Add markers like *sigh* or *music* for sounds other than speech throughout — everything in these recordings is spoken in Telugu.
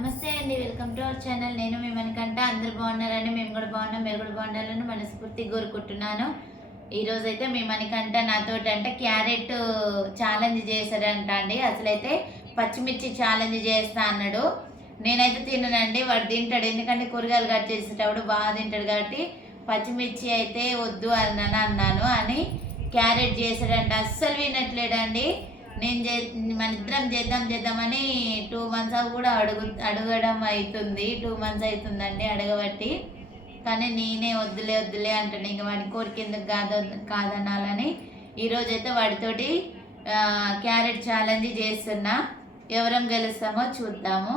నమస్తే అండి వెల్కమ్ టు అవర్ ఛానల్. నేను మీ మనకంట అందరు బాగున్నారండి? మేము కూడా బాగున్నాం. మీరు కూడా బాగుండాలని మనస్ఫూర్తి కోరుకుంటున్నాను. ఈరోజు అయితే మీ మనకంట నాతో అంటే క్యారెట్ ఛాలెంజ్ చేశారంట అండి. అసలైతే పచ్చిమిర్చి ఛాలెంజ్ చేస్తా అన్నాడు. నేనైతే తిననండి వాడు తింటాడు. ఎందుకంటే కూరగాయలు కట్ చేసేటప్పుడు బాగా తింటాడు కాబట్టి పచ్చిమిర్చి అయితే వద్దు అన్నాను అన్నాను అని క్యారెట్ చేశాడంట. అస్సలు వినట్లేడండి నేను చే మన ఇద్దరం చేద్దాం చేద్దామని టూ మంత్స్ కూడా అడుగు అడగడం అవుతుంది టూ మంత్స్ అవుతుందండి అడగబట్టి. కానీ నేనే వద్దులే వద్దులే అంటాను. ఇంకా వాడి కోరిక ఎందుకు కాదు కాదనాలని ఈరోజు అయితే వాడితోటి క్యారెట్ ఛాలెంజ్ చేస్తున్నా. ఎవరం గెలుస్తామో చూద్దాము.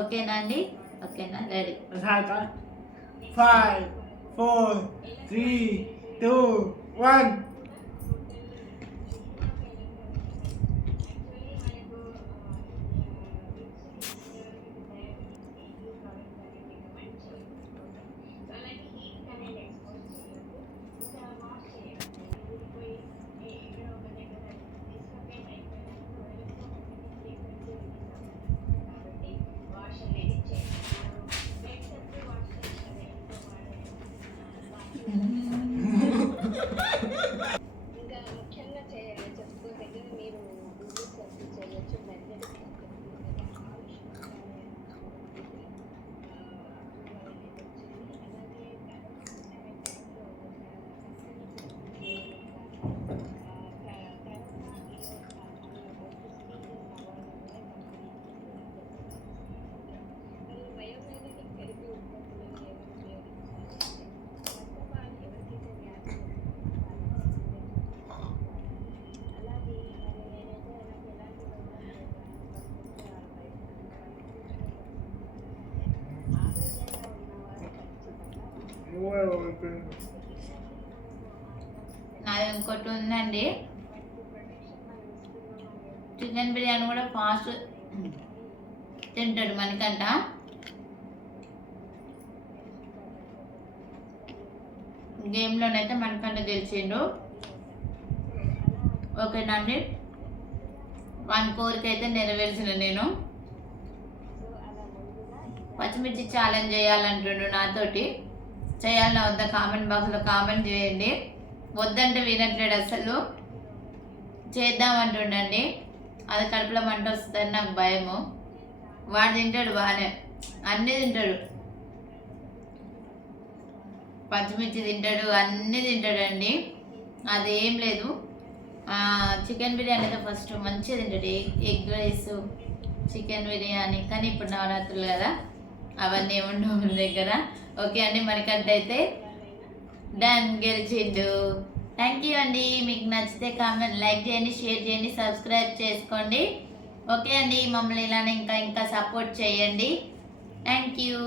ఓకేనా అండి? ఓకేనా? Ready. Five four three two one. నాది ఇంకోటి ఉందండి. చికెన్ బిర్యానీ కూడా ఫాస్ట్ తింటాడు మనకంట. గేమ్లోనైతే మనకంట గెలిచిండు. ఓకేనండి. వన్ కోరిక అయితే నెరవేర్చిన నేను. పచ్చిమిర్చి ఛాలెంజ్ చేయాలంటుండు నాతోటి. చేయాలన్నా వద్ద? కామెంట్ బాక్స్లో కామెంట్ చేయండి. వద్దంటే వినట్లేడు అసలు. చేద్దామంటుండండి. అది కడుపులో మంట వస్తుందని నాకు భయము. వాడు తింటాడు బాగానే. అన్నీ తింటాడు. పచ్చిమిర్చి తింటాడు అన్నీ తింటాడండి. ఏం లేదు. చికెన్ బిర్యానీ అయితే ఫస్ట్ మంచిగా తింటాడు. Egg egg rice chicken biryani. కానీ ఇప్పుడు నవరాత్రులు కదా. అవన్నీ ఉండవు మన దగ్గర. ఓకే అండి మనకంటే అయితే. డన్ గెలిచిండు. థ్యాంక్ యూ అండి. మీకు నచ్చితే కామెంట్ లైక్ చేయండి షేర్ చేయండి సబ్స్క్రైబ్ చేసుకోండి. ఓకే అండి మమ్మల్ని ఇలానే ఇంకా ఇంకా సపోర్ట్ చేయండి. Thank you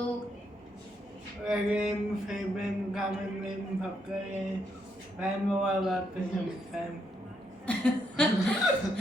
*laughs*